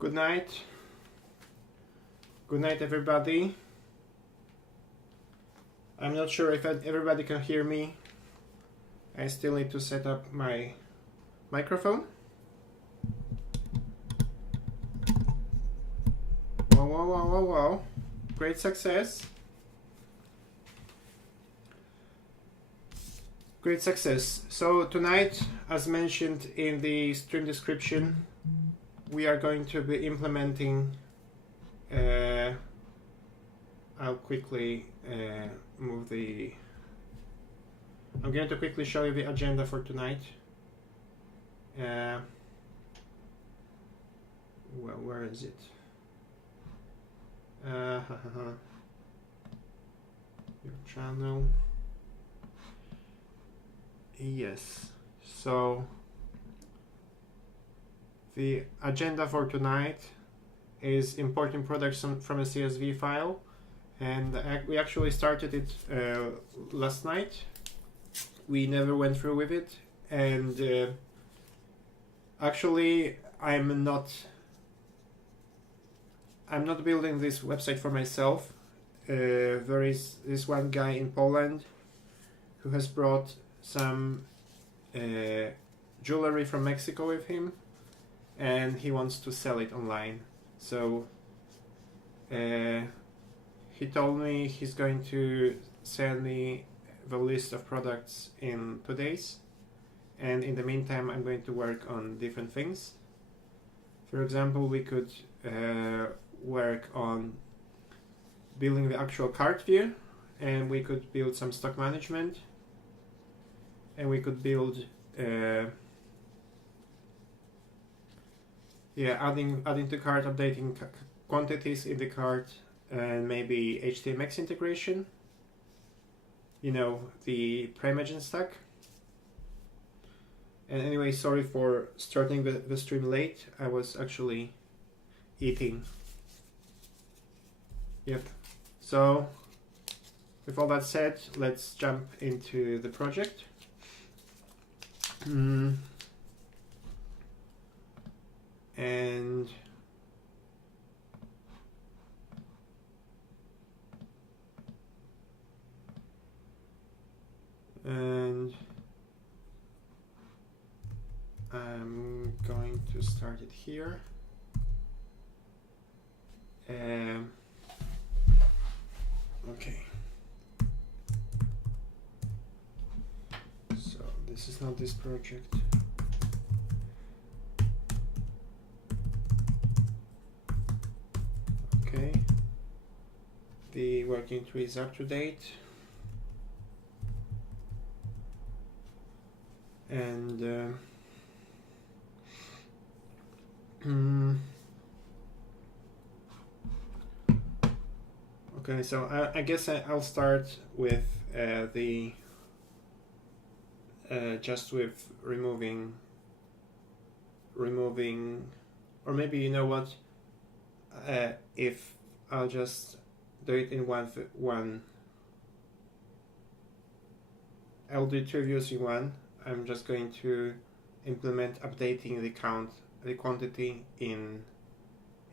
Good night. Good night, everybody. I'm not sure if everybody can hear me. I still need to set up my microphone. Wow, wow, wow, wow, wow. Great success. Great success. So tonight, as mentioned in the stream description, we are going to be implementing, I'll quickly I'm going to quickly show you the agenda for tonight. Well, where is it? Your channel. Yes. So the agenda for tonight is importing products from a CSV file, and we actually started it last night. We never went through with it, and actually I'm not building this website for myself. There is this one guy in Poland who has brought some jewelry from Mexico with him, and he wants to sell it online. So he told me he's going to send me the list of products in 2 days, and in the meantime I'm going to work on different things. For example, we could work on building the actual cart view, and we could build some stock management, and we could build adding to cart, updating quantities in the cart, and maybe HTMX integration, the pre-imagine stack. And anyway, sorry for starting the stream late. I was actually eating. Yep. So with all that said, let's jump into the project. And I'm going to start it here. Okay. So this is not this project. Okay. The working tree is up to date. And okay, so I guess I'll start with just with removing, or maybe you know what? If I'll just do it in one. I'll do 2 views in one. I'm just going to implement updating the quantity in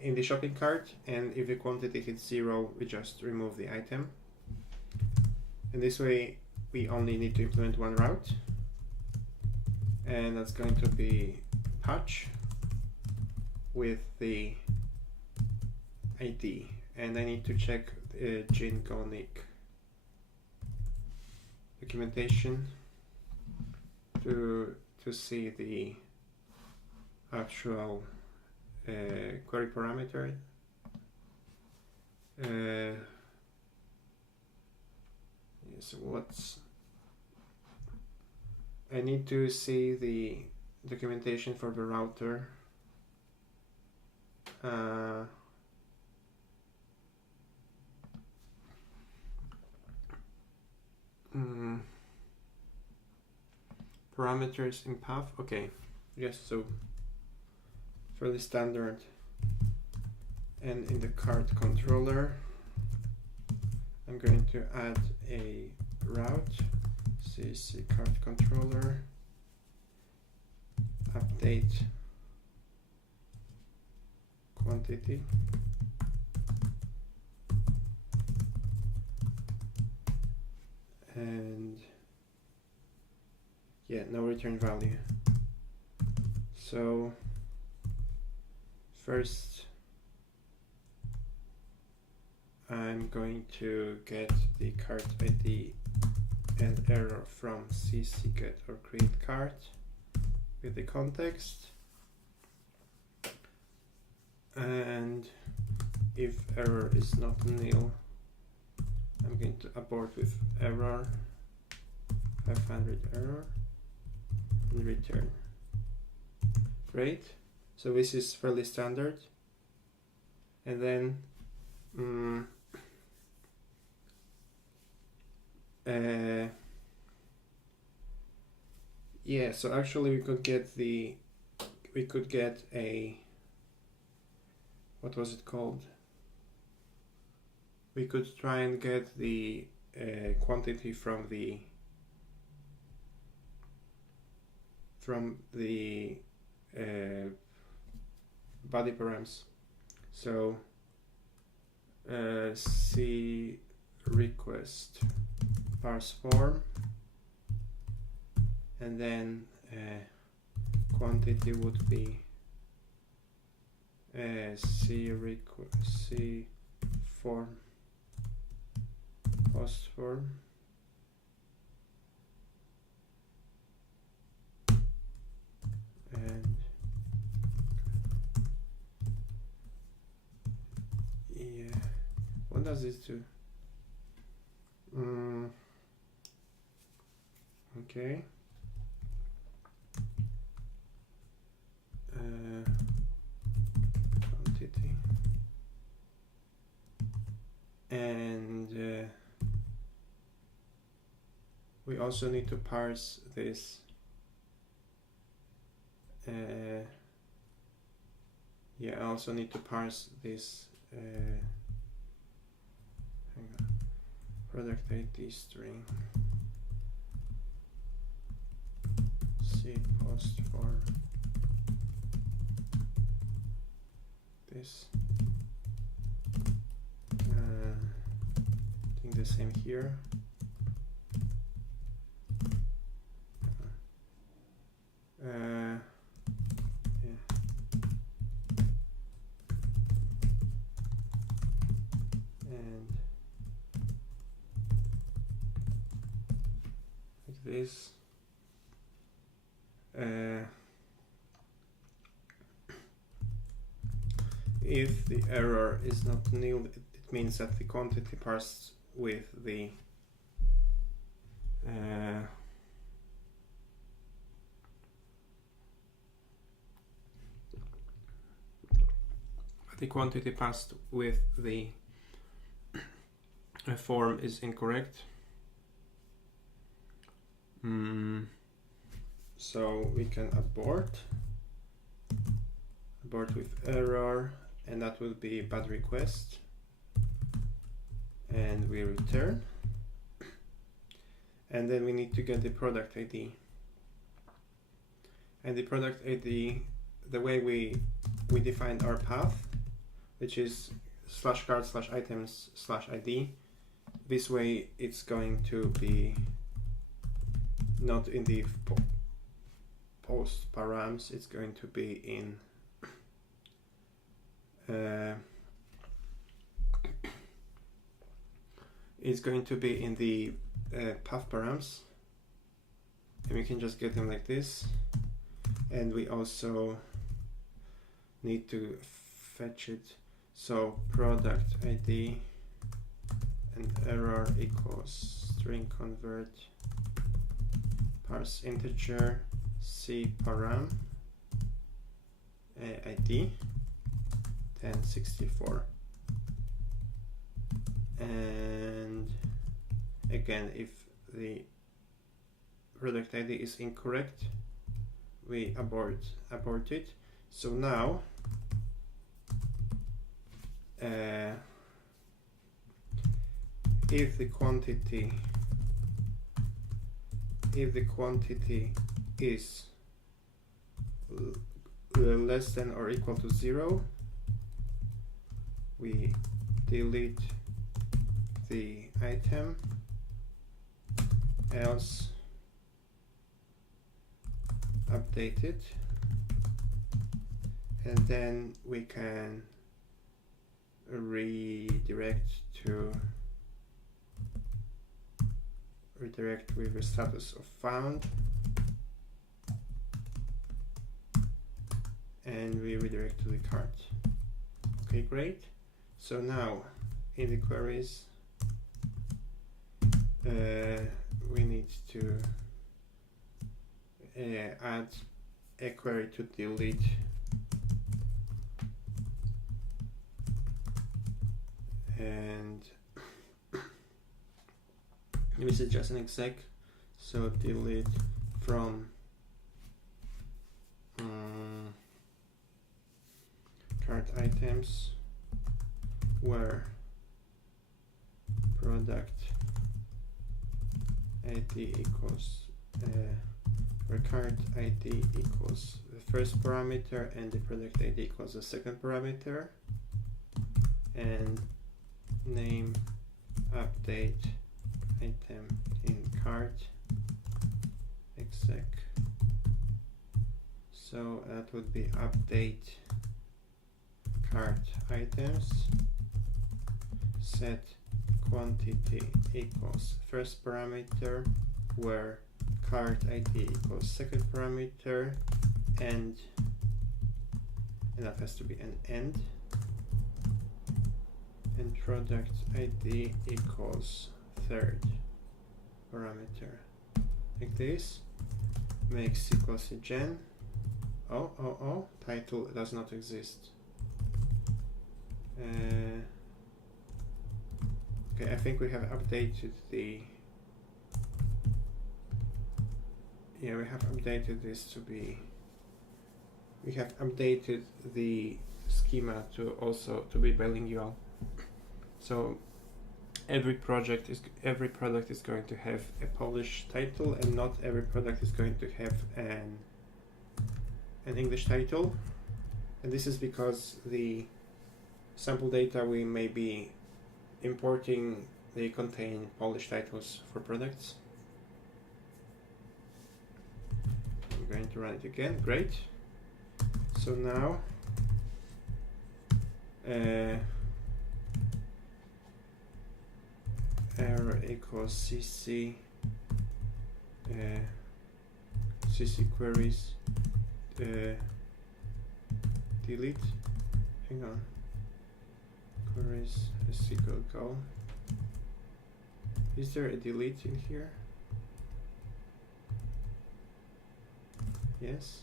the shopping cart, and if the quantity hits 0, we just remove the item. And this way we only need to implement one route, and that's going to be patch with the ID, and I need to check Django documentation to see the actual query parameter. Yes, I need to see the documentation for the router. Parameters in path. Okay, yes, so fairly standard. And in the cart controller, I'm going to add a route, cc cart controller, update quantity. And yeah, no return value. So first I'm going to get the cart ID and error from ccget or create cart with the context, and if error is not nil, I'm going to abort with error 500 error and return. Great, so this is fairly standard. And then yeah, so actually we could get a, what was it called? We could try and get the quantity from the body params. So c request parse form, and then quantity would be c form post form, and yeah, what does this do? Okay. Quantity, and we also need to parse this. Yeah, I also need to parse this. Hang on. Product ID string. C post form. This. I think the same here. Yeah. And like this. If the error is not nil, it means that the quantity parsed with the quantity passed with the form is incorrect. So we can abort with error, and that will be bad request, and we return, and then we need to get the product ID, and the product ID, the way we defined our path, which is /cart/items/ID. This way it's going to be not in the post params, it's going to be in the path params, and we can just get them like this. And we also need to fetch it, so product ID and error equals string convert parse integer c param ID 1064, and again, if the product ID is incorrect, we abort it. So now if the quantity is less than or equal to 0, we delete the item, else update it, and then we can redirect with the status of found, and we redirect to the cart. Okay, great. So now in the queries we need to add a query to delete and this is just an exec, so delete from cart items where product ID equals where cart ID equals the first parameter and the product ID equals the second parameter, and name update item in cart exec. So that would be update cart items, set quantity equals first parameter where cart ID equals second parameter, and that has to be an end, and product ID equals third parameter, like this. Make sqlc gen. Title does not exist. Okay, I think we have updated the we have updated this to be, we have updated the schema to also to be bilingual. So every product is going to have a Polish title, and not every product is going to have an English title. And this is because the sample data we may be importing, they contain Polish titles for products. I'm going to run it again. Great. So now error equals cc queries delete, hang on, queries SQL go. Is there a delete in here? Yes.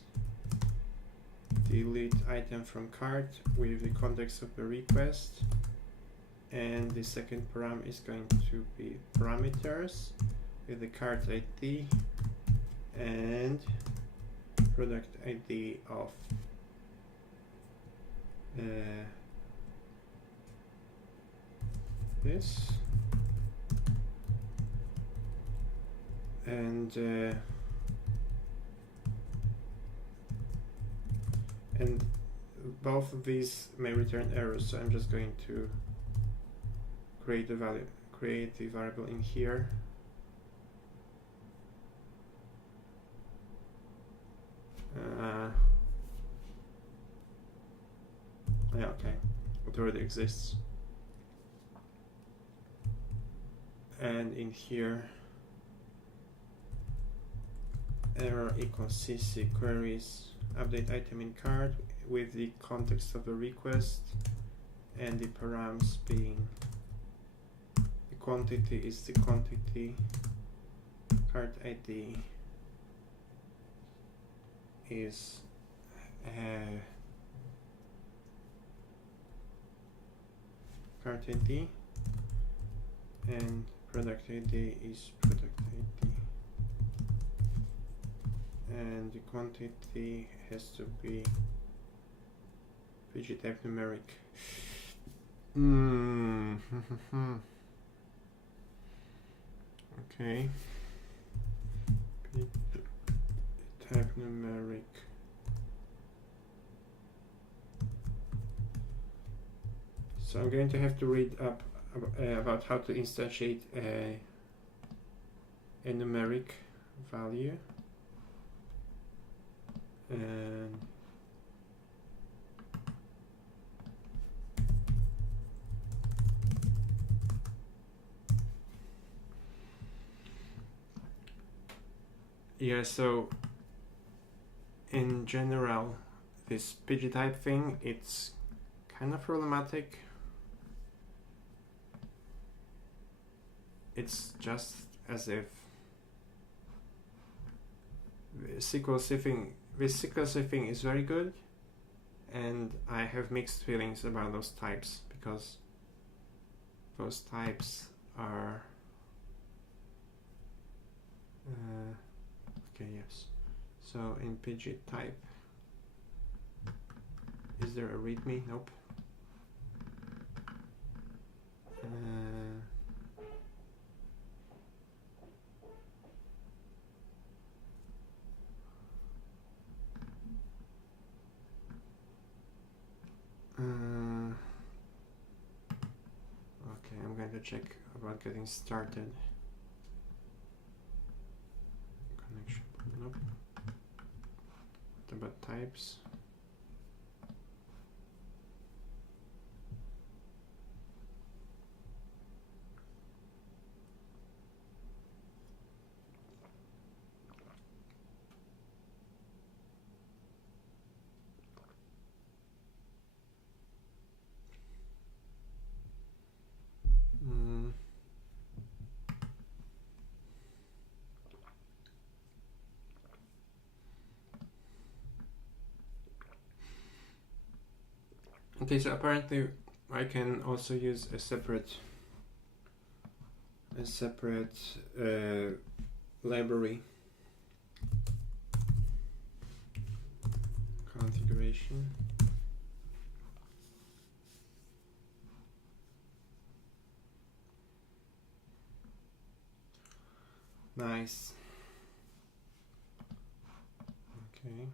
Delete item from cart with the context of the request, and the second param is going to be parameters with the cart ID and product ID of this, and both of these may return errors, so I'm just going to create the variable in here. Yeah, okay, it already exists. And in here, error equals cc queries update item in cart with the context of the request, and the params being the quantity is the quantity, cart ID is cart ID, and product ID is product ID, and the quantity has to be PG type numeric. Okay, type numeric. So I'm going to have to read up about how to instantiate a numeric value. And yeah, so in general, this PG type thing, it's kind of problematic. It's just as if this sqlc thing is very good, and I have mixed feelings about those types, because those types are okay, yes. So in PG type, is there a readme? Nope. Okay, I'm going to check about getting started. Connection, nope. What about types? Okay, so apparently I can also use a separate library configuration. Nice. Okay.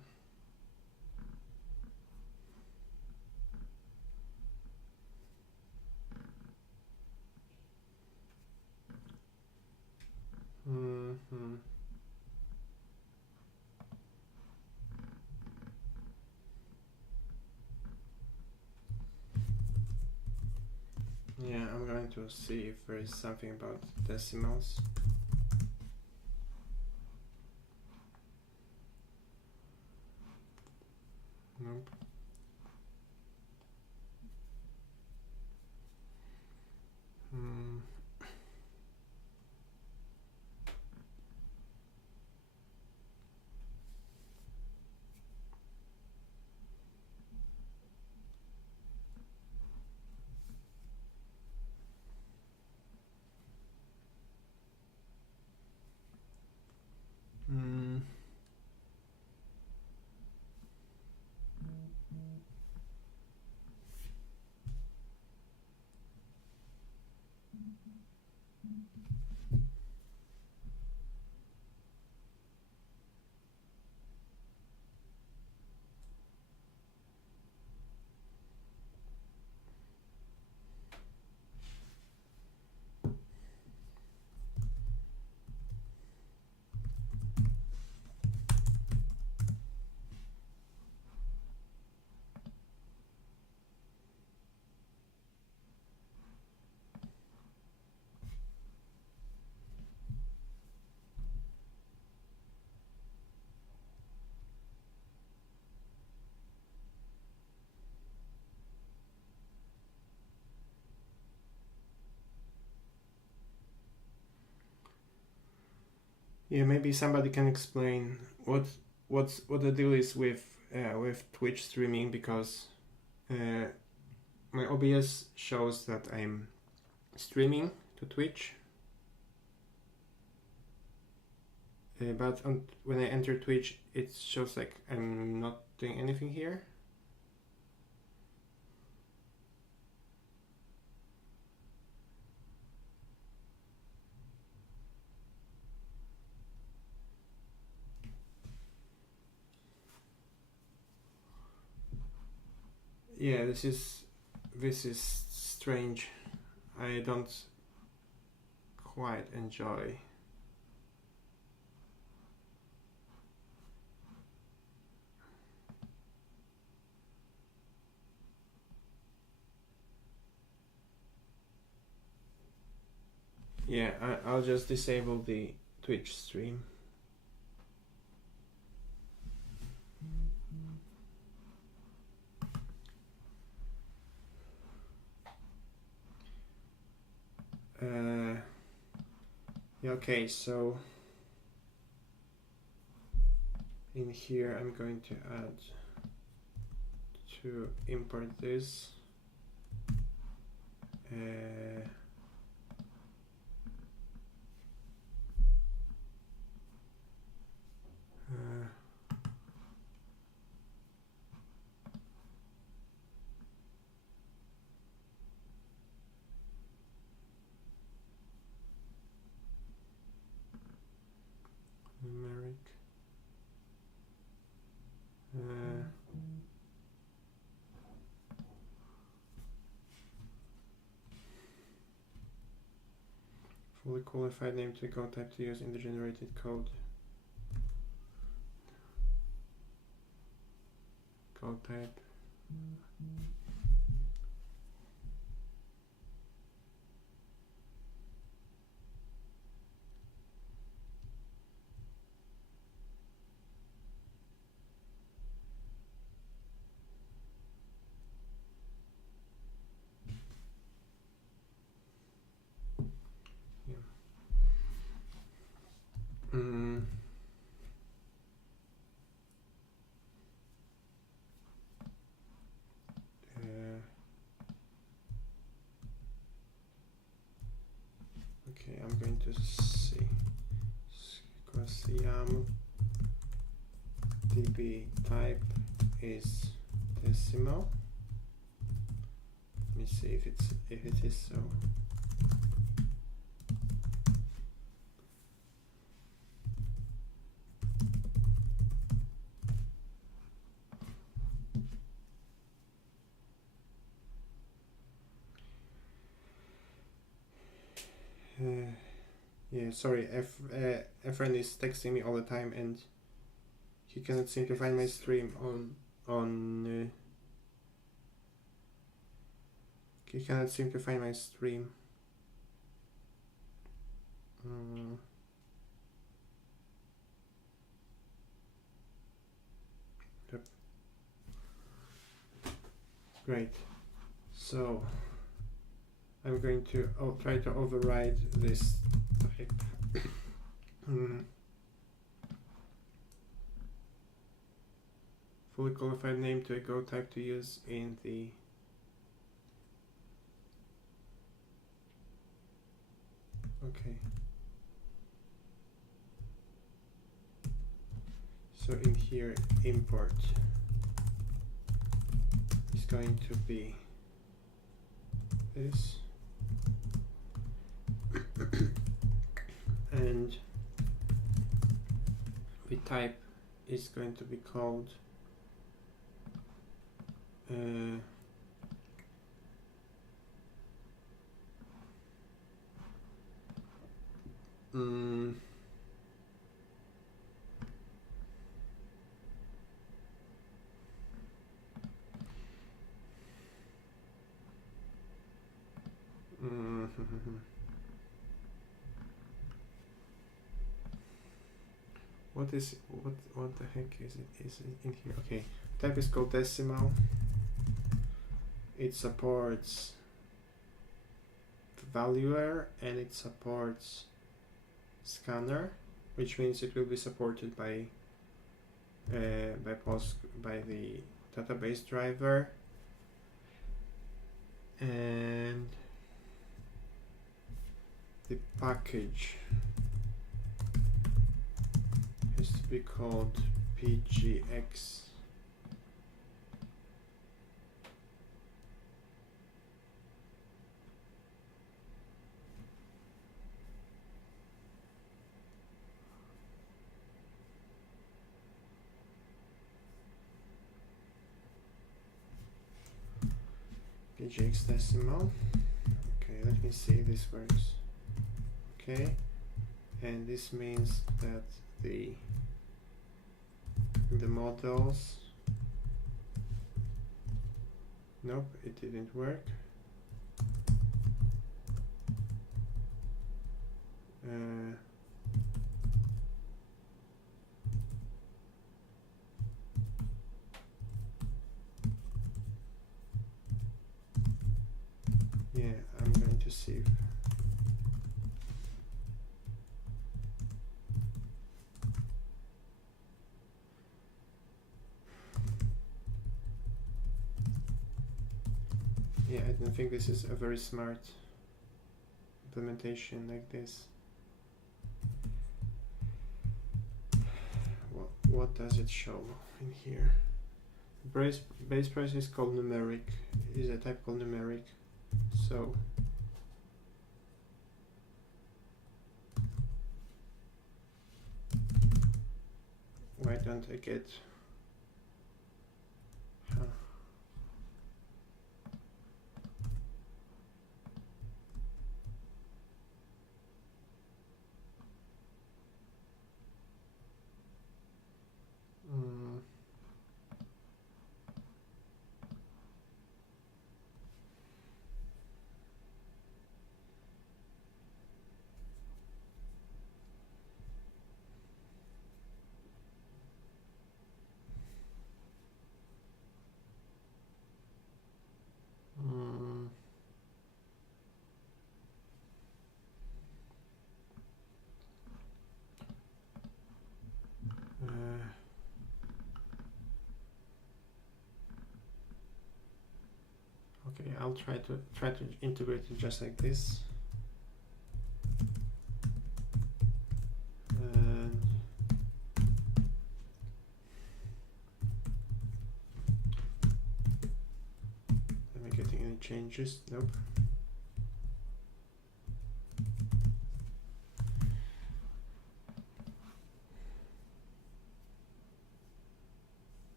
Yeah, I'm going to see if there is something about decimals. Nope. Yeah, maybe somebody can explain what the deal is with Twitch streaming, because my OBS shows that I'm streaming to Twitch, but when I enter Twitch, it shows like I'm not doing anything here. Yeah, this is strange. I don't quite enjoy. Yeah, I'll just disable the Twitch stream. Yeah, okay, so in here I'm going to add to import this. Numeric. Fully qualified name to go type to use in the generated code. Go type. Okay, I'm going to see sqlc db type is decimal. Let me see if it is so. Yeah, sorry, Efren is texting me all the time and he cannot seem to find my stream on he cannot seem to find my stream. Yep. Great. So I'm going to try to override this type. Fully qualified name to a Go type to use in the okay. So in here import is going to be this. And the type is going to be called what the heck is it in here? Okay, type is called decimal. It supports valuer and it supports scanner, which means it will be supported by the database driver, and the package has to be called pgx. pgx decimal. Okay, let me see if this works. Okay, and this means that the models, nope, it didn't work. Yeah, I'm going to see if yeah, I don't think this is a very smart implementation like this. What does it show in here? Base price is called numeric, is a type called numeric. So why don't I get okay, I'll try to integrate it just like this. And am I getting any changes? Nope.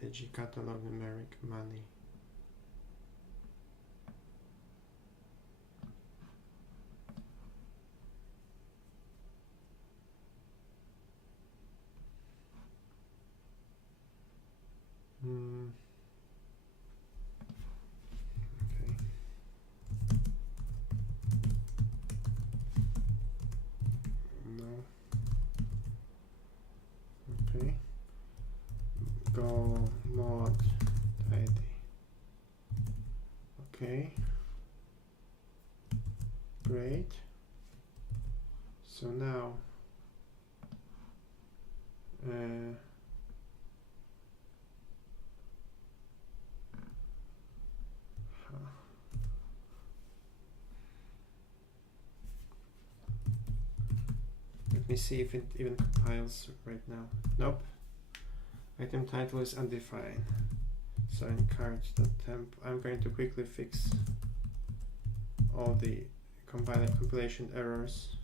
PG catalog numeric money. Okay. No. Okay. Go mod tidy. Okay. Great. So now let me see if it even compiles right now. Nope. Item title is undefined. So in cart.temp, I'm going to quickly fix all the compilation errors.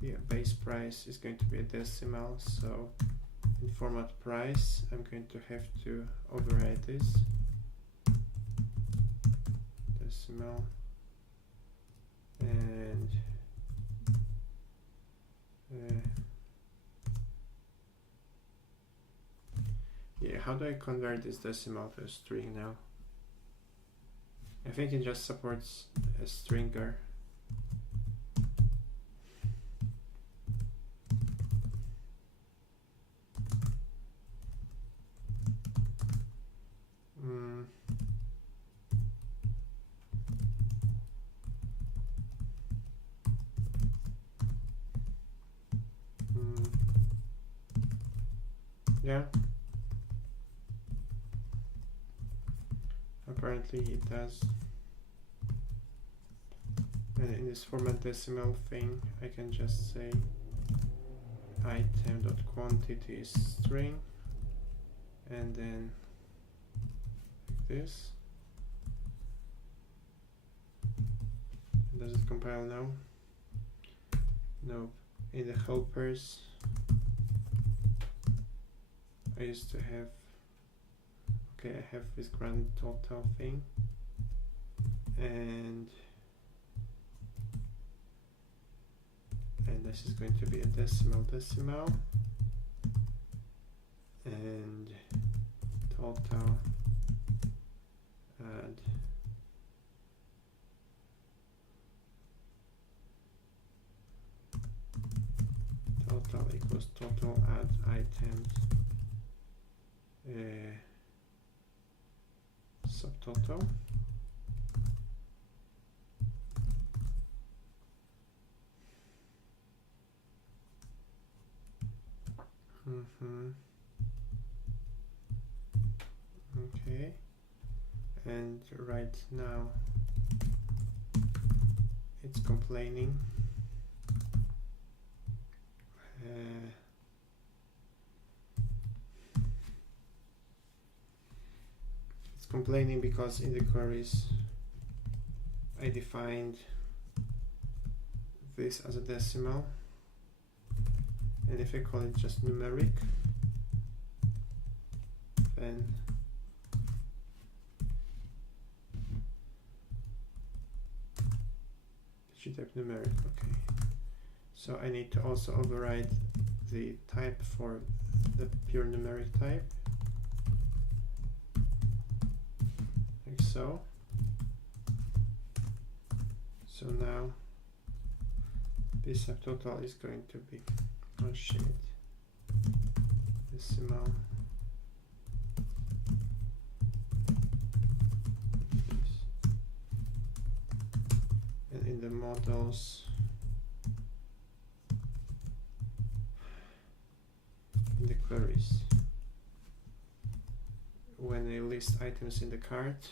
Yeah, base price is going to be a decimal, so in format price, I'm going to have to override this decimal, and yeah, how do I convert this decimal to a string now? I think it just supports a stringer. Yeah. Apparently it does. And in this format decimal thing, I can just say item.quantities string, and then like this. Does it compile now? Nope. In the helpers, I used to have Okay, I have this grand total thing, and this is going to be a decimal, and total add total equals total add items subtotal. Okay, and right now it's complaining. It's complaining because in the queries I defined this as a decimal, and if I call it just numeric, then should type numeric. Okay, so I need to also override the type for the pure numeric type, like so. So now this subtotal is going to be, oh shit, decimal. And in the models, in the queries, when I list items in the cart,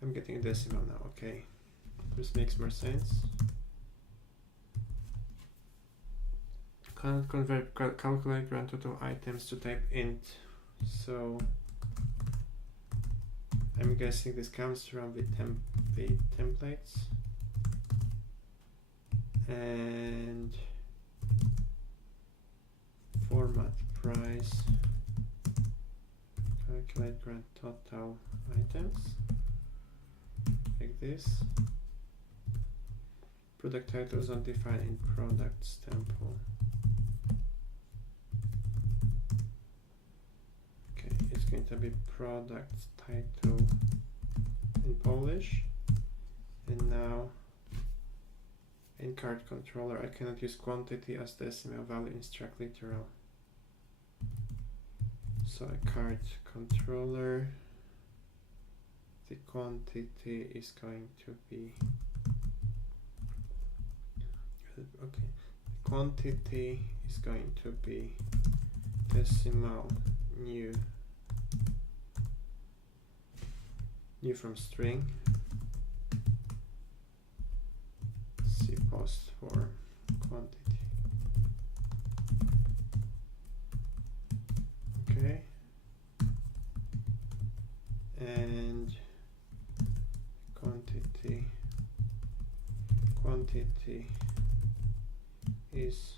I'm getting a decimal now. Okay, this makes more sense. Cannot calculate grand total items to type int, so I'm guessing this comes from the templates. And format price, calculate grand total items, like this. Product title is not defined in product sample. Okay, it's going to be product title in Polish, and now in cart controller I cannot use quantity as decimal value in struct literal. So a cart controller, the quantity is going to be, okay, the quantity is going to be decimal new from string, C post for quantity. Okay, and quantity is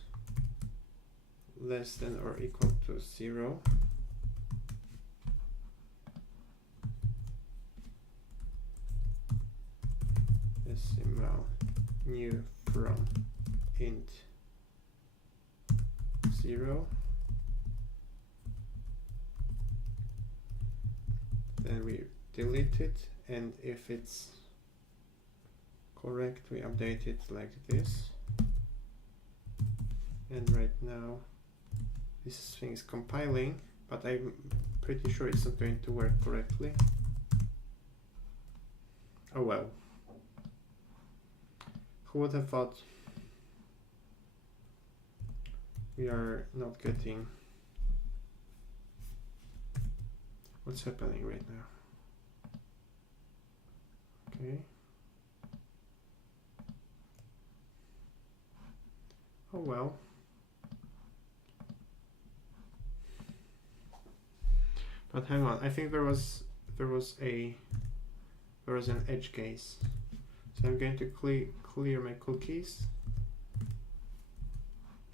less than or equal to 0. Decimal new from int 0. Then we delete it, and if it's correct we update it like this. And right now this thing is compiling, but I'm pretty sure it's not going to work correctly. Oh well. Who would have thought? We are not getting what's happening right now. Okay. Oh well. But hang on, I think there was an edge case. So I'm going to clear my cookies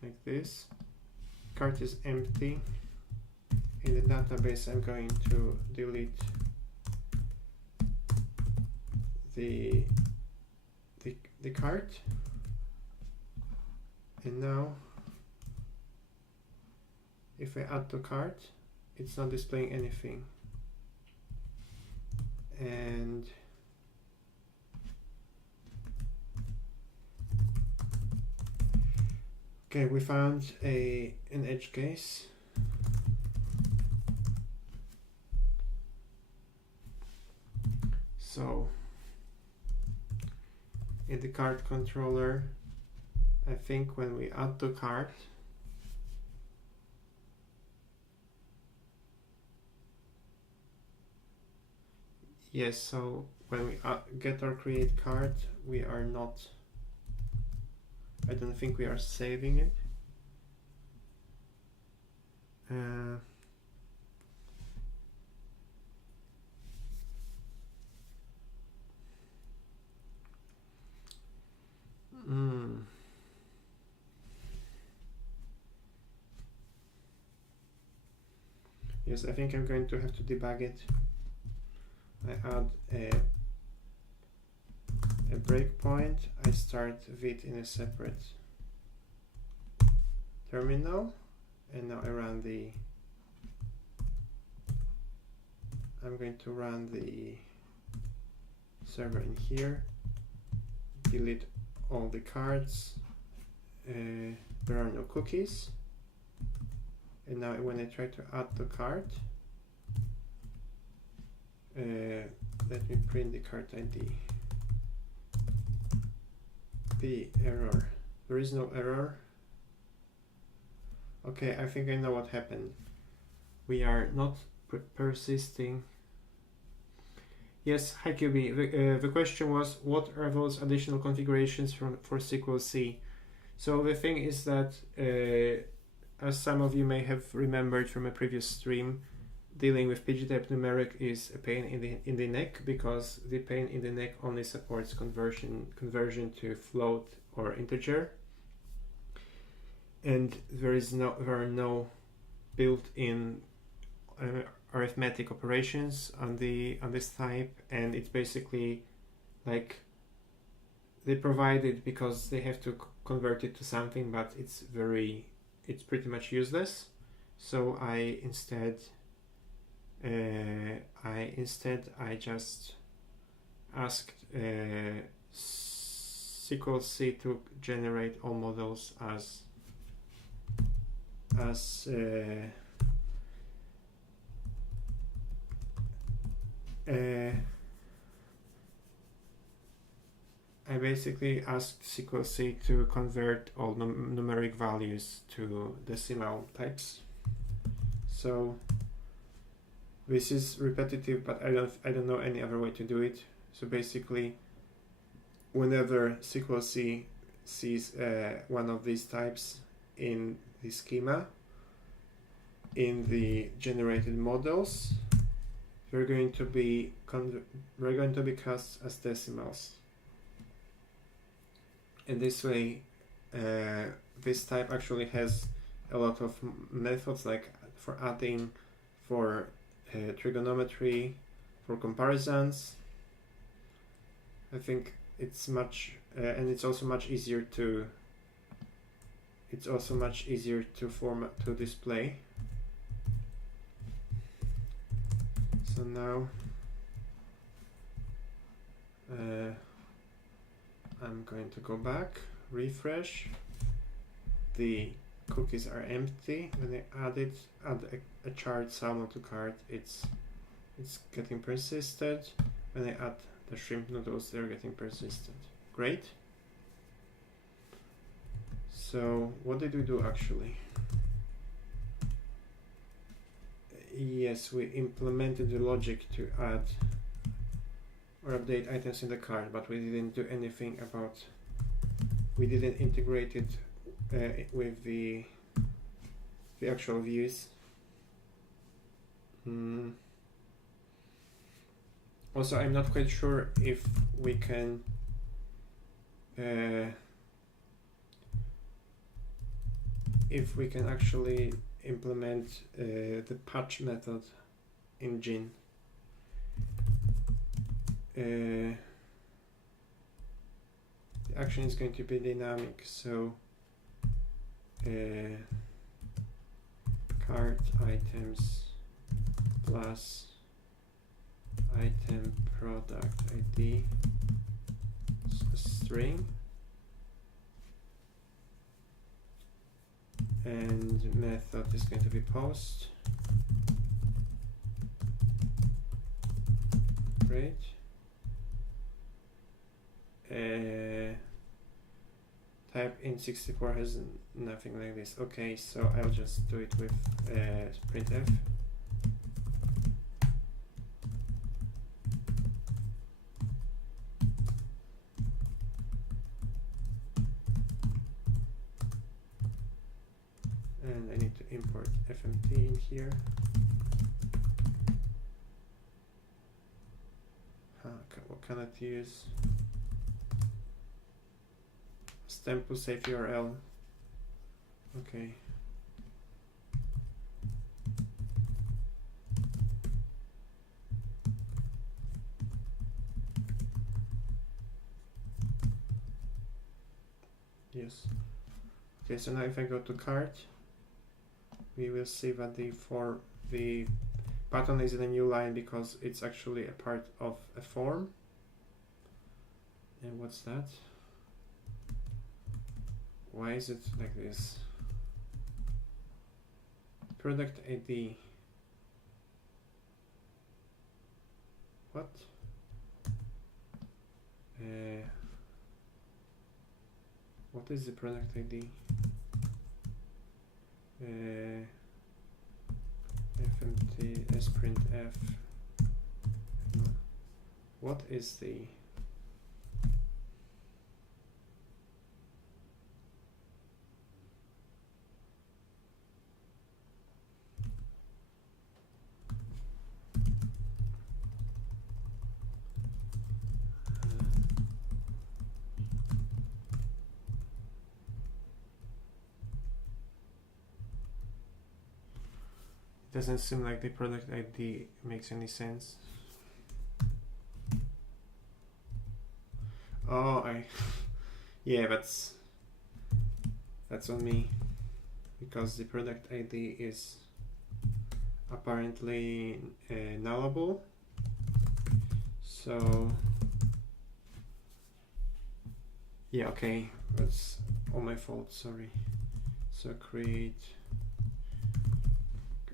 like this. cart is empty. In the database, I'm going to delete the cart, and now if I add to cart, it's not displaying anything. And okay, we found an edge case. So in the cart controller, I think when we add to cart, yes, so when we get or create cart, we are not, I don't think we are saving it. Yes, I think I'm going to have to debug it. I add a breakpoint. I start it in a separate terminal, and now I run the. I'm going to run the server in here. Delete all the cards. There are no cookies. And now when I try to add the cart, let me print the cart ID. Error. There is no error. Okay, I think I know what happened. We are not persisting. Yes, hi QB. The question was, what are those additional configurations for sqlc? So the thing is that, as some of you may have remembered from a previous stream, dealing with pg-type numeric is a pain in the neck, because the pain in the neck only supports conversion to float or integer, and there are no built-in arithmetic operations on this type, and it's basically like they provide it because they have to convert it to something, but it's pretty much useless. So I just asked sqlc to generate all models as I basically asked sqlc to convert all numeric values to decimal types. So this is repetitive, but I don't know any other way to do it. So basically, whenever sqlc sees one of these types in the schema, in the generated models, they're going to be cast as decimals. And this way, this type actually has a lot of methods, like for adding, for trigonometry, for comparisons. I think it's much, and it's also much easier to format, to display. So now I'm going to go back, refresh. The cookies are empty. When I add a chart salmon to cart, it's getting persisted. When I add the shrimp noodles, they're getting persisted. Great. So what did we do actually? Yes, we implemented the logic to add or update items in the cart, but we didn't do anything about, we didn't integrate it with the actual views. Also, I'm not quite sure if we can if we can actually implement the patch method in Gin. The action is going to be dynamic, so cart items plus item product ID string, and method is going to be post. Great. Type in 64 has nothing like this. Okay, so I'll just do it with printf. And I need to import FMT in here. What can I use? Stamp will save URL. Okay. Yes. Okay, so now if I go to cart, we will see that the button is in a new line because it's actually a part of a form. And what's that? Why is it like this? Product ID. What? What is the product ID? FMT sprintf. What is the doesn't seem like the product ID makes any sense. Oh, yeah, that's on me, because the product ID is apparently nullable. So yeah, okay, that's all my fault, sorry. So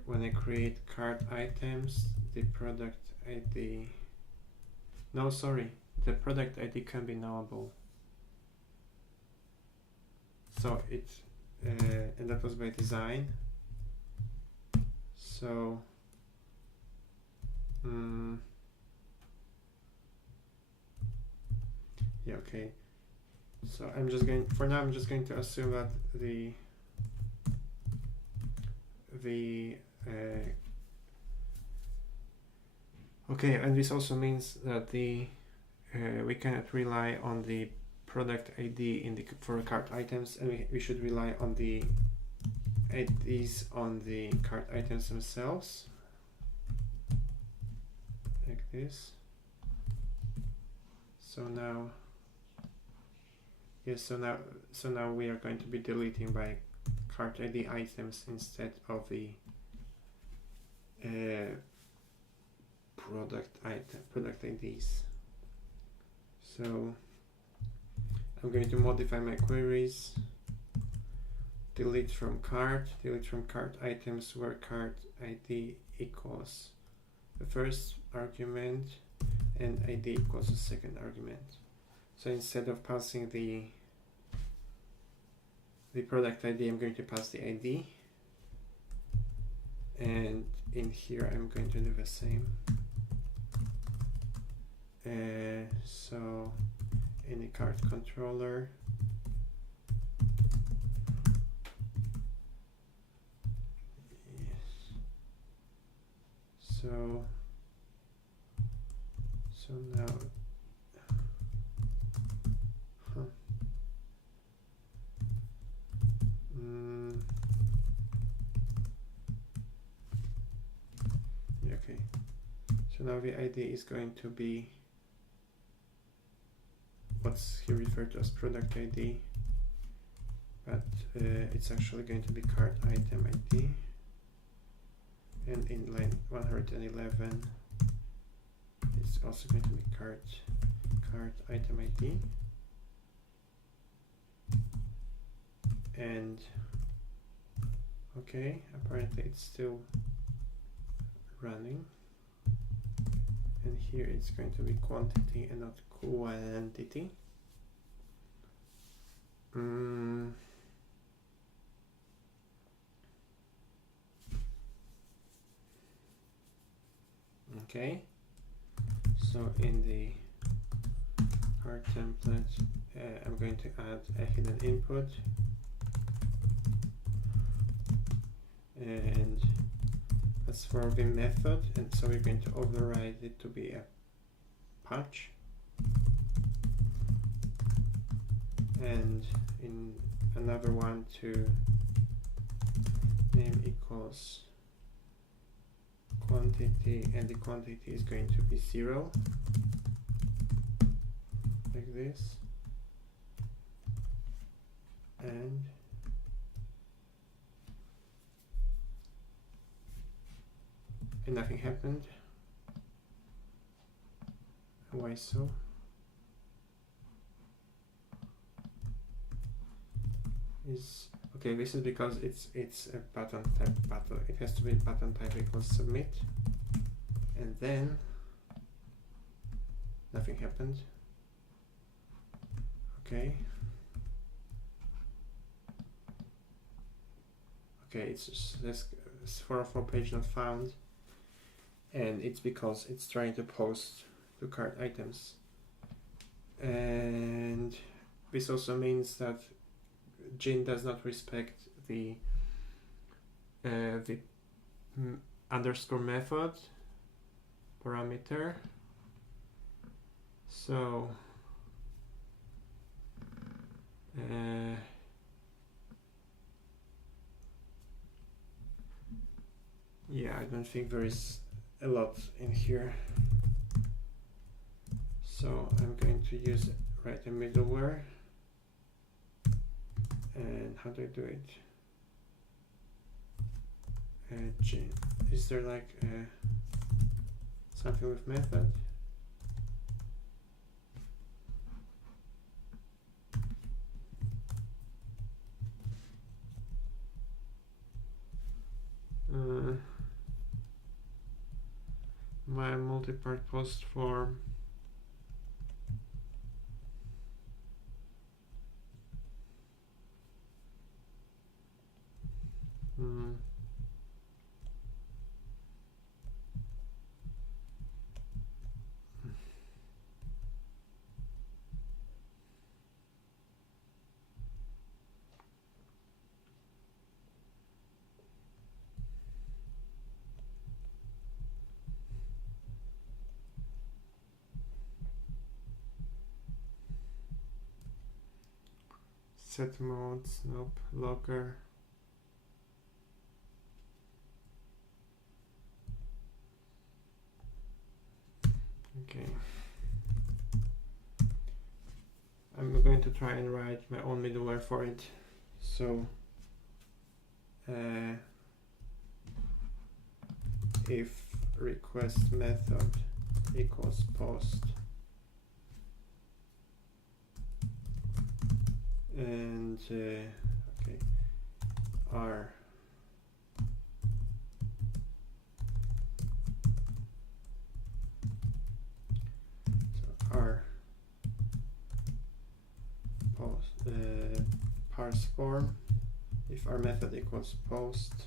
when I create cart items, the product ID, no, sorry, the product ID can be nullable. So it, and that was by design. So, yeah, okay. So I'm just going, for now, I'm just going to assume that okay, and this also means that we cannot rely on the product ID for cart items, and we should rely on the IDs on the cart items themselves, like this. So now, yes, so now we are going to be deleting by cart ID items instead of the product IDs. So I'm going to modify my queries. Delete from cart items where cart ID equals the first argument and ID equals the second argument. So instead of passing the product ID, I'm going to pass the ID, and in here I'm going to do the same. So in the cart controller, yes. So now, now the ID is going to be what's here referred to as product ID, but it's actually going to be cart item ID. And in line 111, it's also going to be cart item ID. And okay, apparently it's still running. And here it's going to be quantity and not quantity. Okay, so in the cart template, I'm going to add a hidden input, and as for the method, and so we're going to override it to be a patch, and in another one to name equals quantity, and the quantity is going to be 0, like this, and nothing happened. Why so? Okay, this is because it's a button type button. It has to be button type equals submit, and then nothing happened. Okay. Okay, it's just this 404 page not found, and it's because it's trying to post to cart items, and this also means that Gin does not respect the underscore method parameter. So yeah, I don't think there is a lot in here. So I'm going to write a middleware. And how do I do it? Is there like something with method? My multi-part post form. Set modes, nope, logger. Okay. I'm going to try and write my own middleware for it. So if request method equals post, and okay, R post parse form, if our method equals post,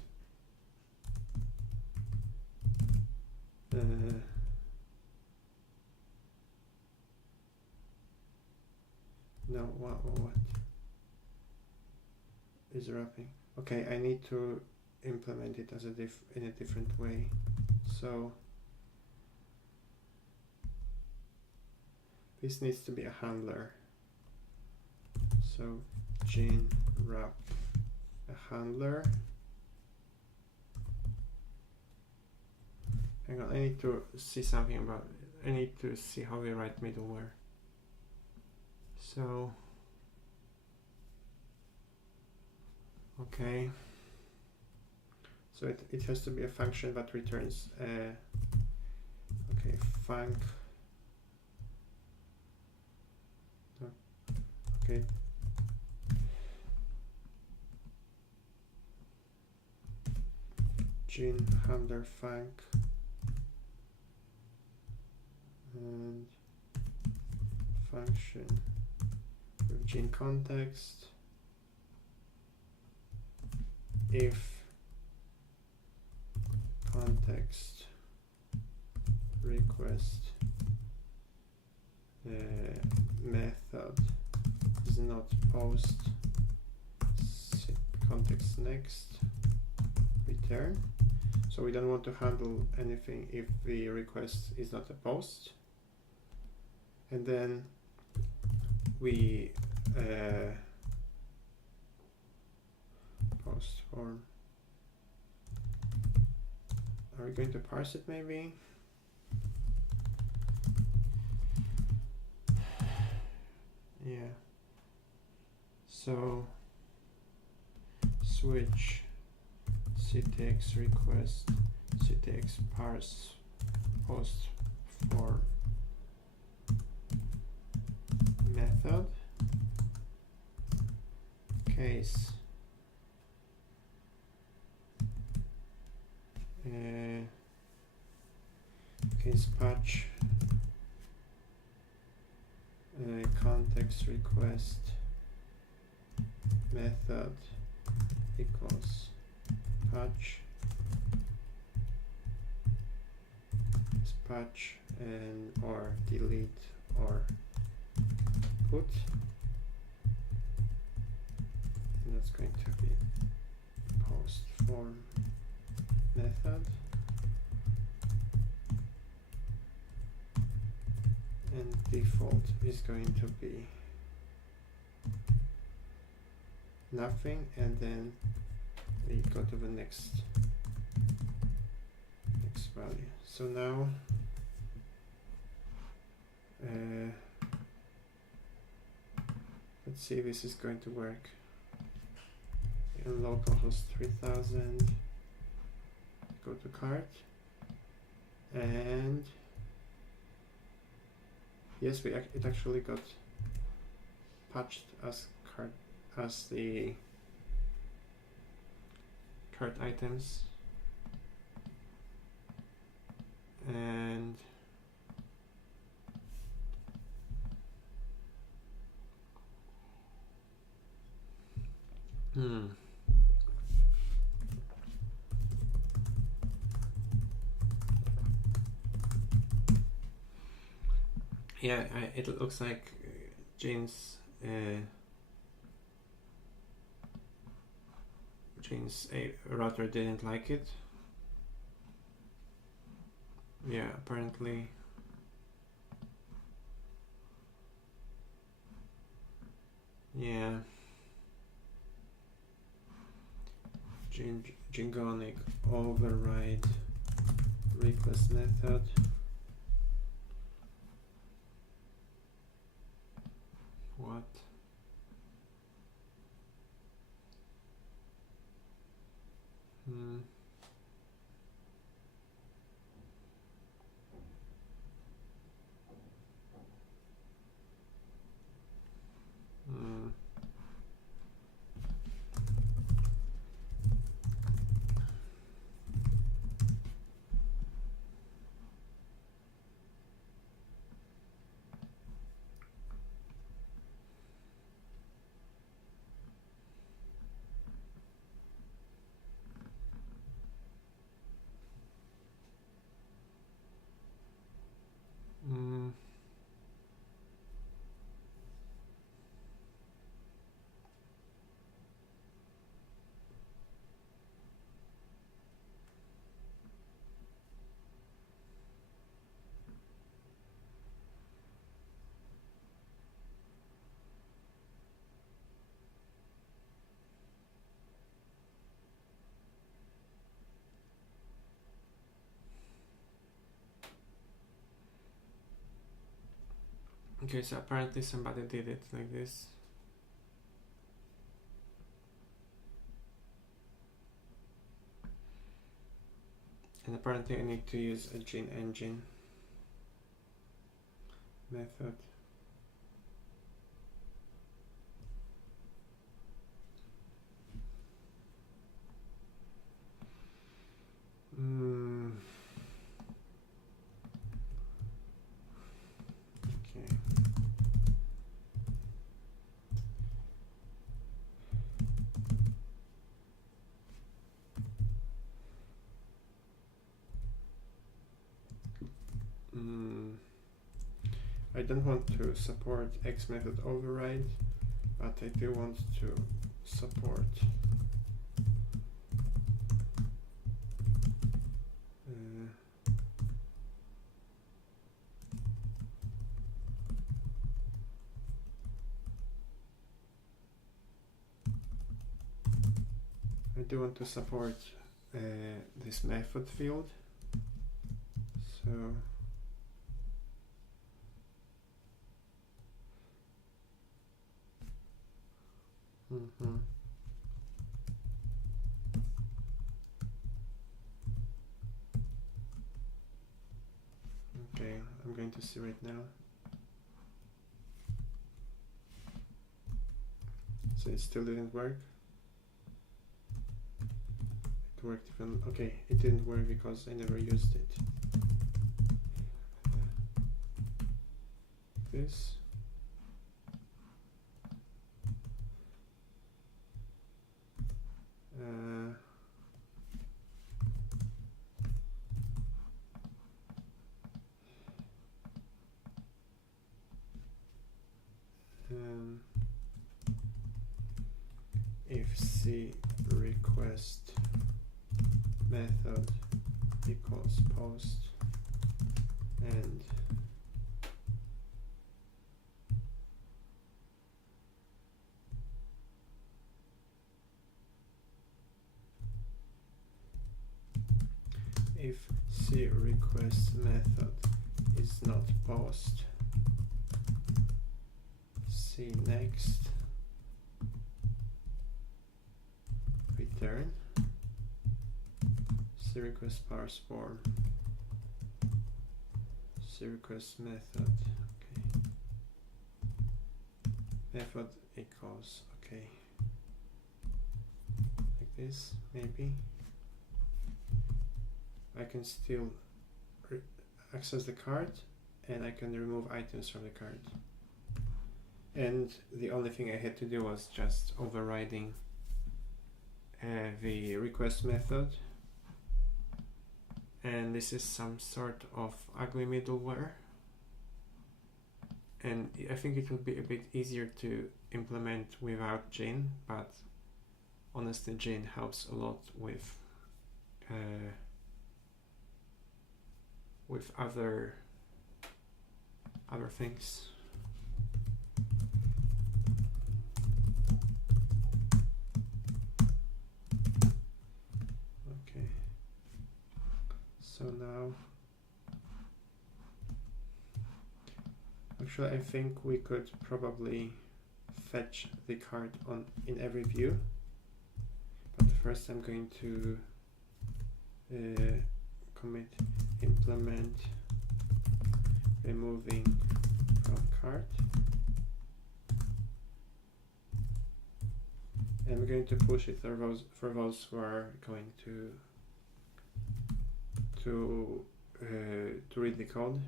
no, what is wrapping? Okay, I need to implement it as in a different way. So this needs to be a handler. So gin wrap a handler, Hang on, I need to see something about it. I need to see how we write middleware. So, okay. So it has to be a function that returns, okay, func, okay. Gin handler func and function with gin context if context request method is not post context next return. So we don't want to handle anything if the request is not a post. And then we post form. Are we going to parse it maybe? Yeah. So switch ctx request ctx parse post form method case case patch context request method equals patch patch and or delete or put, and that's going to be post form method, and default is going to be nothing, and then we go to the next value. So now let's see if this is going to work. In localhost 3000, go to cart, and yes, it actually got patched as cart as the cart items, and yeah, it looks like Jane's router didn't like it. Yeah, apparently. Yeah. Django override request method. What? Okay, so apparently somebody did it like this. And apparently I need to use a gene engine method. Okay. I don't want to support X method override, but I do want to support this method field. So okay, I'm going to see right now. So it still didn't work. It worked even, okay, it didn't work because I never used it. This. If C request method equals post and if C request method is not post, C next return C request parse form C request method, okay, method equals, okay, like this. Maybe I can still access the cart and I can remove items from the cart, and the only thing I had to do was just overriding the request method, and this is some sort of ugly middleware, and I think it will be a bit easier to implement without Gin, but honestly Gin helps a lot with other things. So now, actually I think we could probably fetch the card in every view, but first I'm going to commit implement removing from cart, and we're going to push it for those who are going to read the code.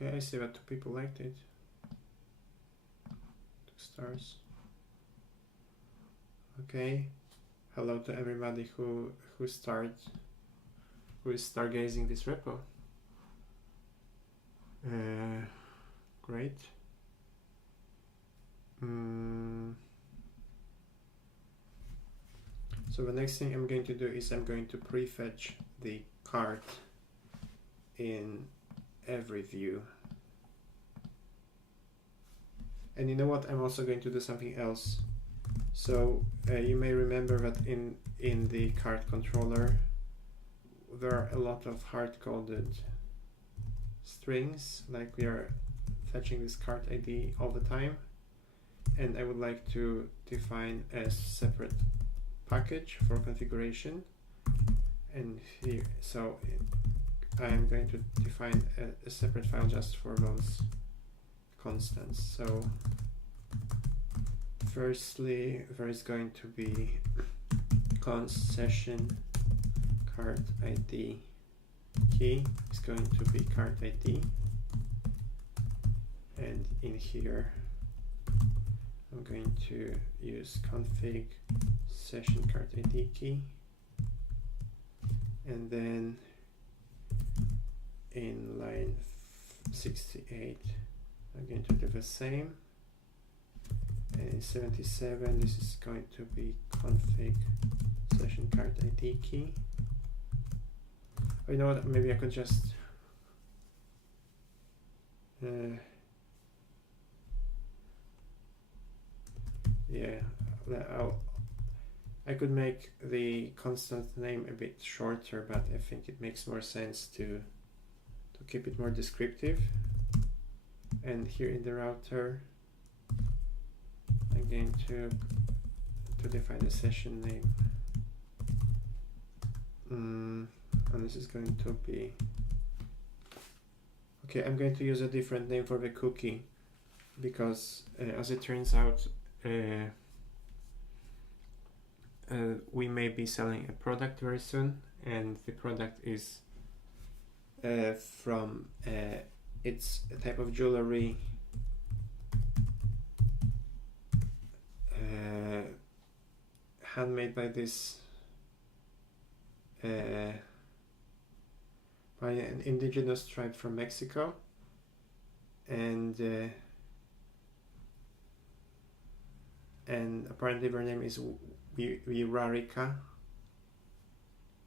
Okay, I see that 2 people liked it. 2 stars. Okay, hello to everybody who is stargazing this repo. Great. So the next thing I'm going to do is I'm going to prefetch the cart in every view. And you know what? I'm also going to do something else. So you may remember that in the cart controller there are a lot of hard-coded strings, like we are fetching this cart ID all the time, and I would like to define a separate package for configuration. And here, so I am going to define a separate file just for those constants. So firstly, there is going to be const session cart ID key is going to be cart ID, and in here I'm going to use config session cart ID key, and then in line 68 I'm going to do the same, and in 77 this is going to be config session cart ID key. Oh, you know what, maybe I could just yeah, I could make the constant name a bit shorter, but I think it makes more sense to keep it more descriptive. And here in the router I'm going to define the session name, and this is going to be, okay, I'm going to use a different name for the cookie, because as it turns out we may be selling a product very soon, and the product is from it's a type of jewelry handmade by this by an indigenous tribe from Mexico, and apparently their name is Virarica,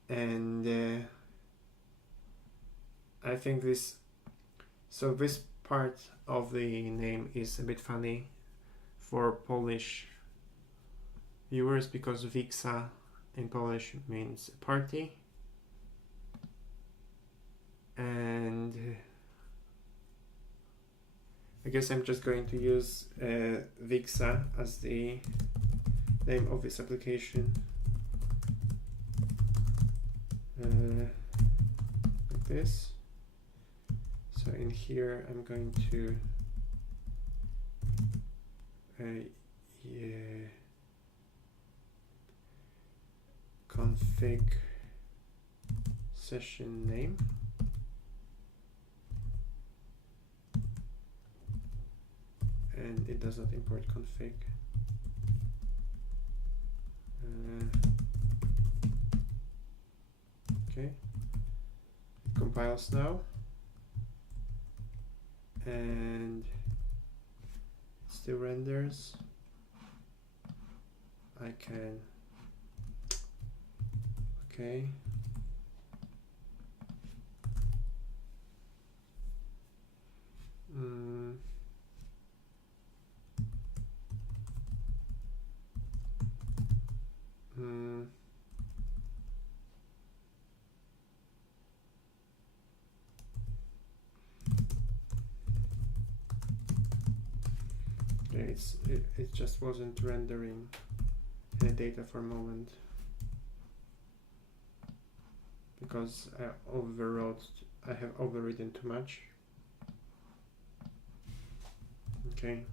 and I think this part of the name is a bit funny for Polish viewers, because Wixa in Polish means party, and I guess I'm just going to use Wixa as the name of this application, like this. So in here I'm going to config session name, and it does not import config. Okay, it compiles now, and it still renders. I can, okay, it just wasn't rendering any data for a moment because I have overridden too much. Okay.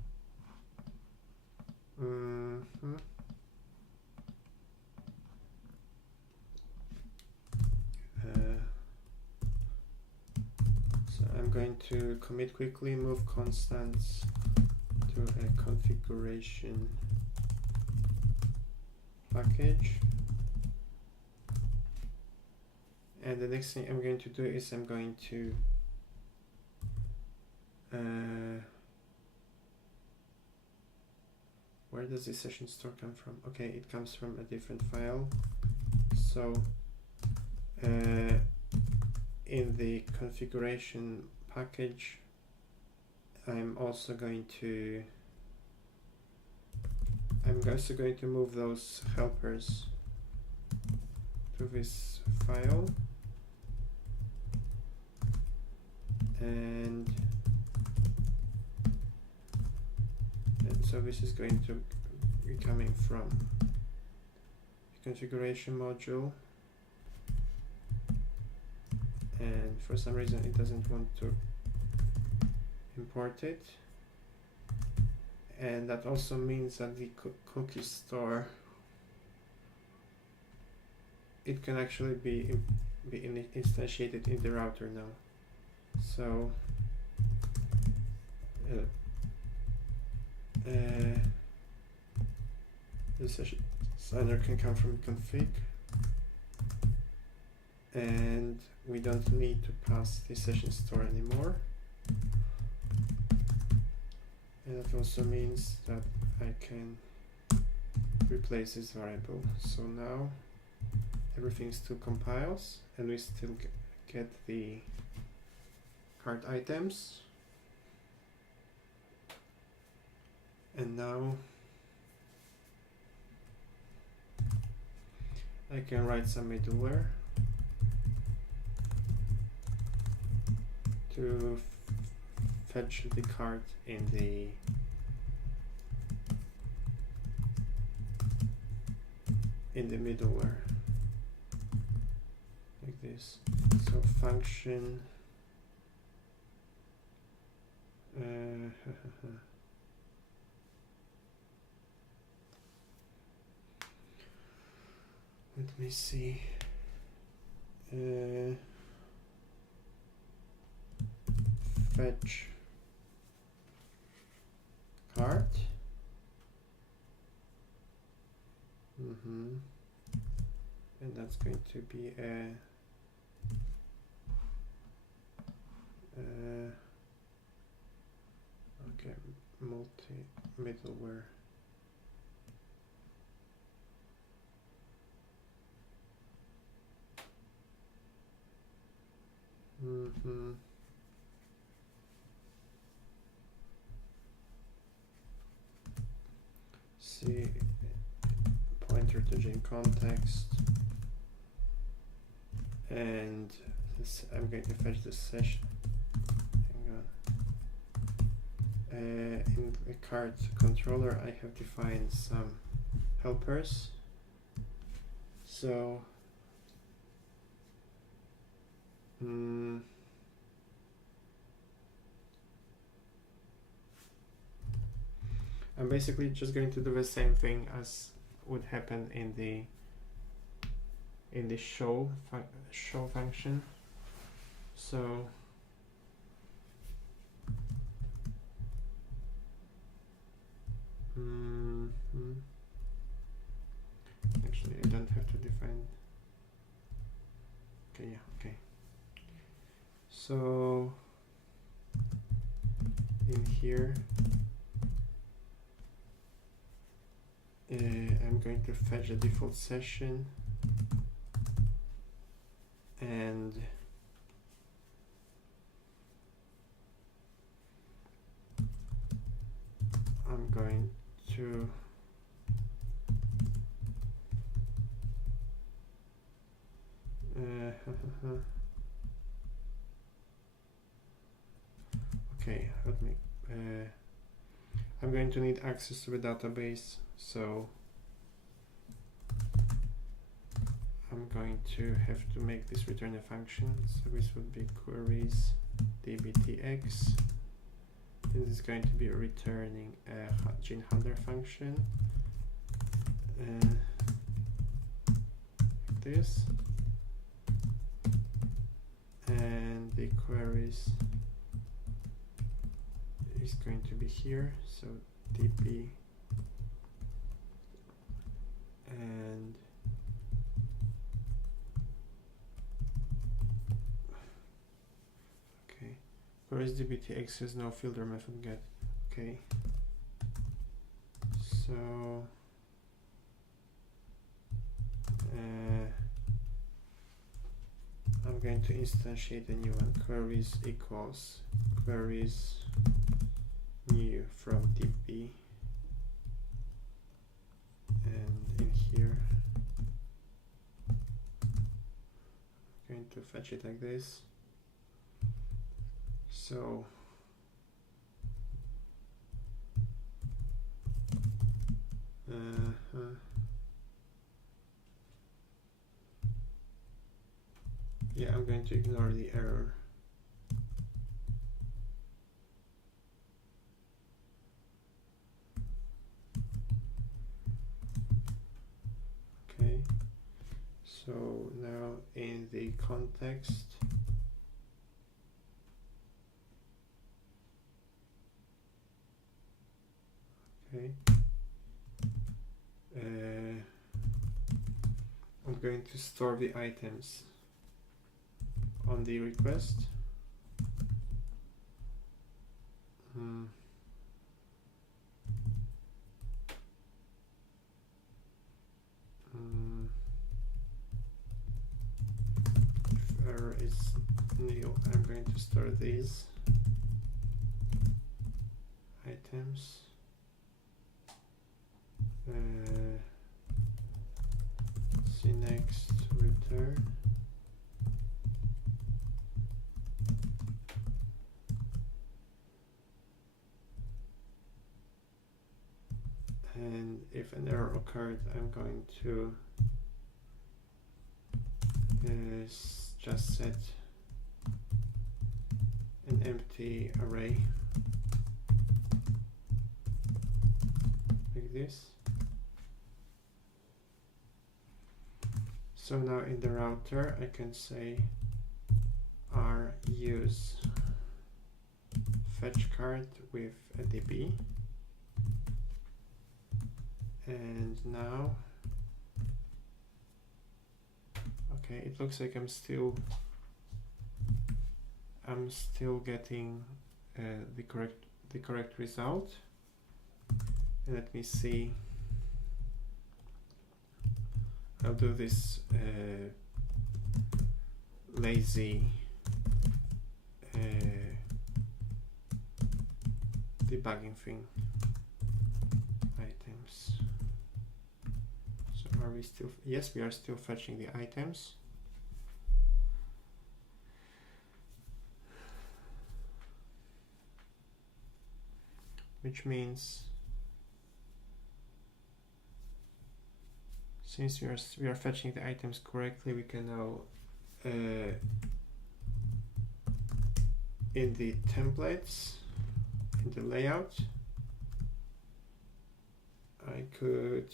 So I'm going to commit quickly, move constants to a configuration package, and the next thing I'm going to do is I'm going to where does the session store come from? Okay, it comes from a different file. So in the configuration package I'm I'm also going to move those helpers to this file, and so this is going to be coming from the configuration module, and for some reason it doesn't want to import it, and that also means that the cookie store, it can actually be instantiated in the router now. So the session designer can come from config, and we don't need to pass the session store anymore. And that also means that I can replace this variable. So now everything still compiles, and we still get the cart items. And now I can write some middleware to fetch the cart in the middleware, like this. So function let me see. Fetch cart. And that's going to be a okay, multi middleware. See, pointer to Jane context, and this, I'm going to fetch the session. Hang on. In the cart controller, I have defined some helpers. So I'm basically just going to do the same thing as would happen in the show function. So actually I don't have to define. Okay, yeah, okay. So in here I'm going to fetch the default session, and I'm going to okay, let me I'm going to need access to the database, so I'm going to have to make this return a function. So this would be queries dbtx. This is going to be returning a gene handler function. This, and the queries is going to be here. So db and okay, queries dbtx has no filter method get. Okay, so I'm going to instantiate a new one. Queries equals queries new from db here. I'm going to fetch it like this. So yeah, I'm going to ignore the error. Okay, so now in the context, okay, I'm going to store the items on the request. If error is nil, I'm going to store these items. See next, return. And if an error occurred, I'm going to just set an empty array like this. So now in the router I can say use fetch card with a DB, and now okay, it looks like I'm still getting the correct result. And let me see. I'll do this lazy debugging thing. Items. So are we still? Yes, we are still fetching the items. Which means since we are fetching the items correctly, we can now in the templates, in the layout, I could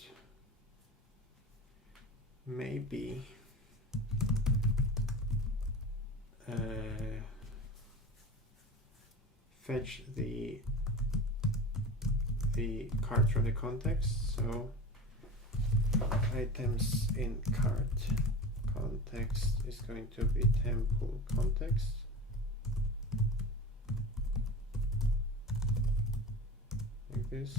maybe fetch the cart from the context. So items in cart context is going to be temple context. Like this.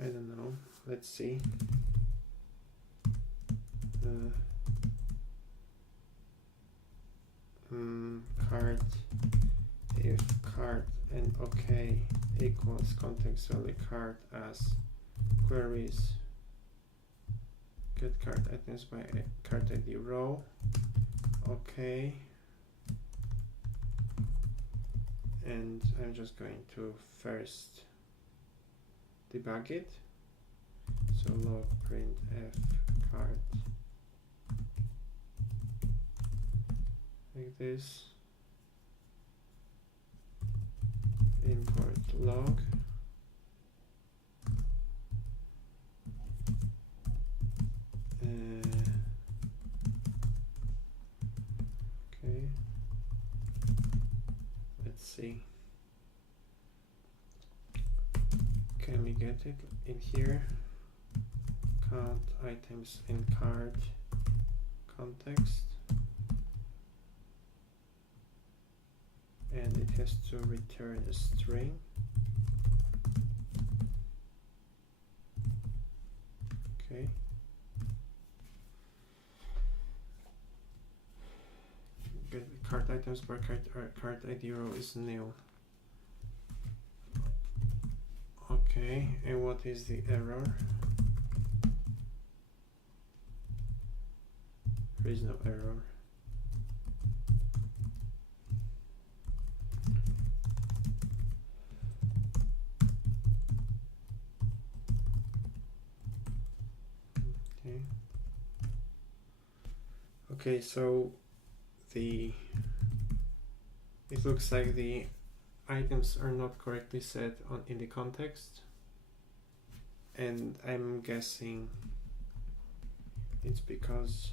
I don't know. Let's see. Cart, if cart and OK equals context only cart as queries get cart items by cart ID row. OK. And I'm just going to first debug it. So log printf cart like this. Import log. Okay. Let's see. Can we get it in here? Count items in cart context. and it has to return a string. Okay. Get cart items per cart ID row is nil. Okay, and what is the error? There is no error. Okay. Okay, so it looks like the items are not correctly set in the context, and I'm guessing it's because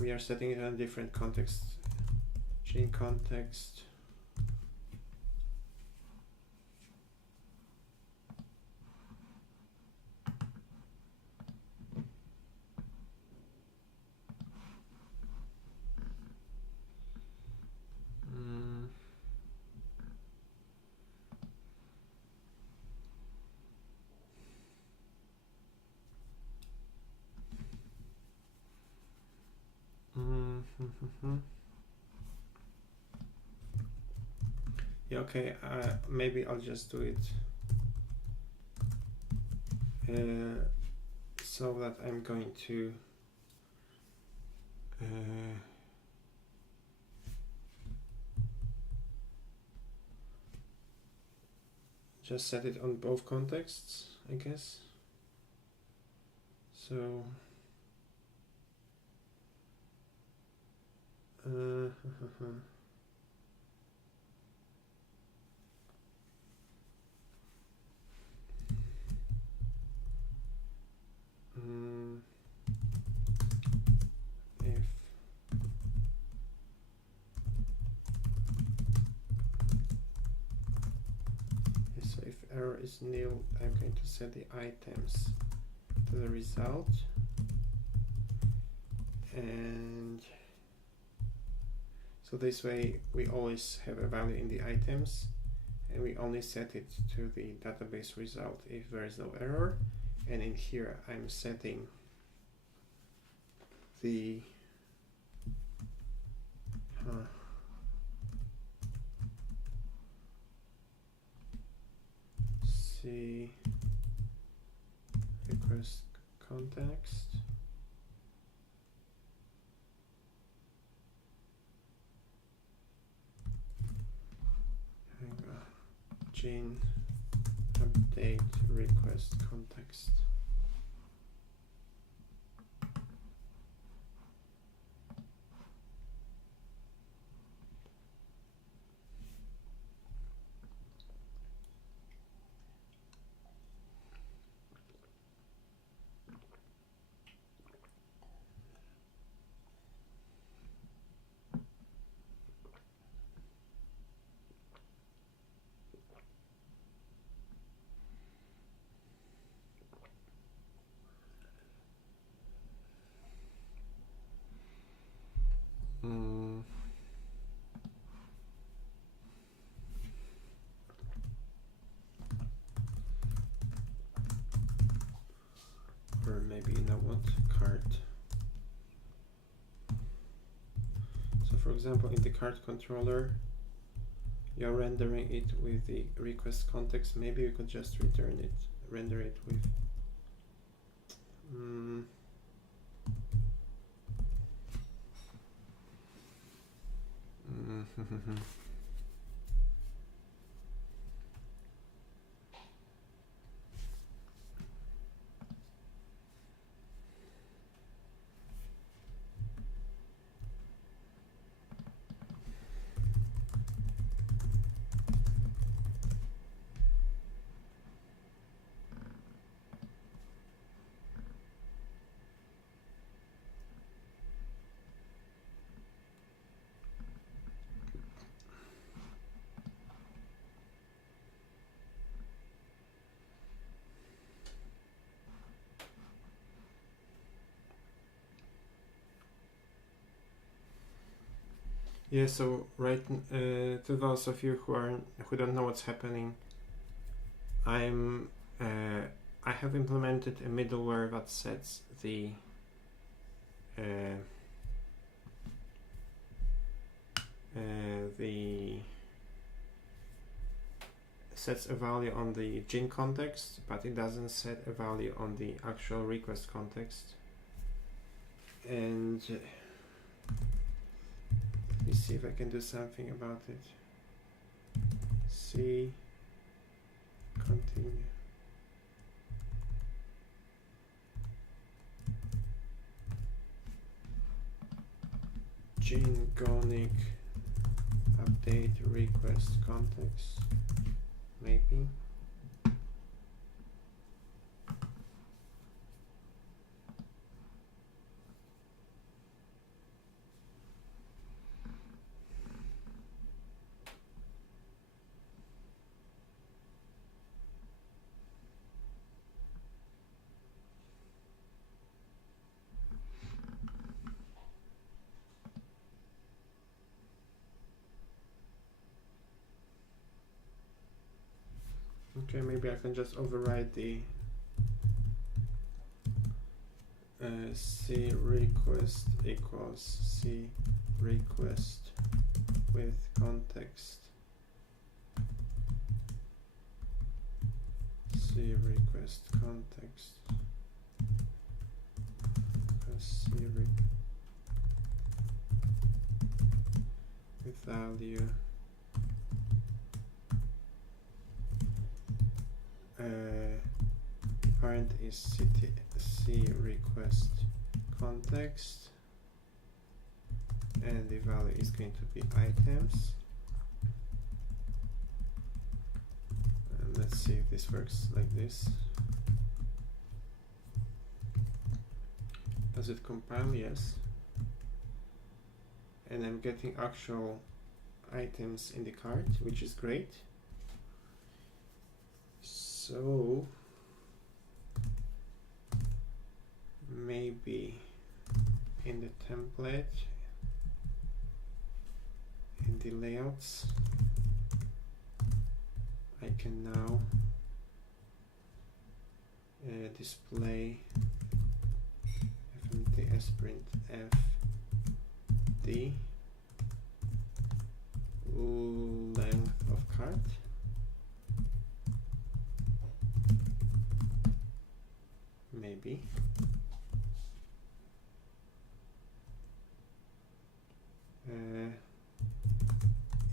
we are setting it on a different context. Chain context. Yeah, okay, maybe I'll just do it so that I'm going to just set it on both contexts, I guess. So if error is nil, I'm going to set the items to the result, and so this way we always have a value in the items, and we only set it to the database result if there is no error. And in here I'm setting the see request context. Chain update request context. Or maybe, you know what, cart. So for example, in the cart controller, you're rendering it with the request context. Maybe you could just return it, render it with Yeah, so to those of you who don't know what's happening, I have implemented a middleware that sets the sets a value on the gin context, but it doesn't set a value on the actual request context. And let me see if I can do something about it. C, continue. Django update request context, maybe. Okay, maybe I can just override the C request equals C request with context. C request context. C with value. Parent is C request context, and the value is going to be items. And let's see if this works like this. Does it compile? Yes. And I'm getting actual items in the cart, which is great. So maybe in the template, in the layouts, I can now display fmts print fd length of cart. Maybe.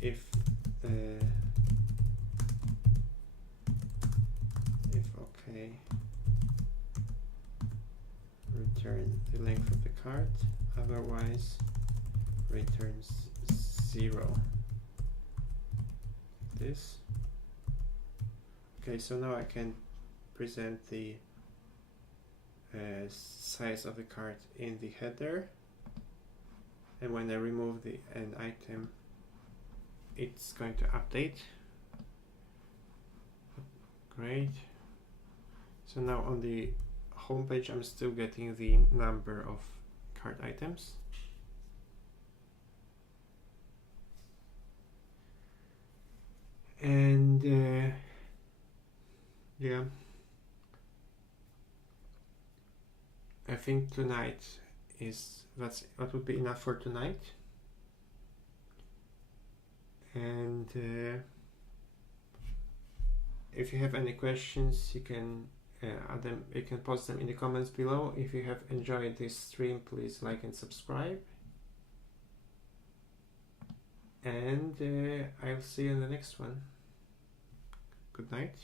If okay, return the length of the cart, otherwise returns 0. This. Okay, so now I can present the size of the cart in the header, and when I remove the end item, it's going to update. Great. So now on the home page, I'm still getting the number of cart items. And yeah, I think tonight that would be enough for tonight. And if you have any questions, you can add them. You can post them in the comments below. If you have enjoyed this stream, please like and subscribe. And I'll see you in the next one. Good night.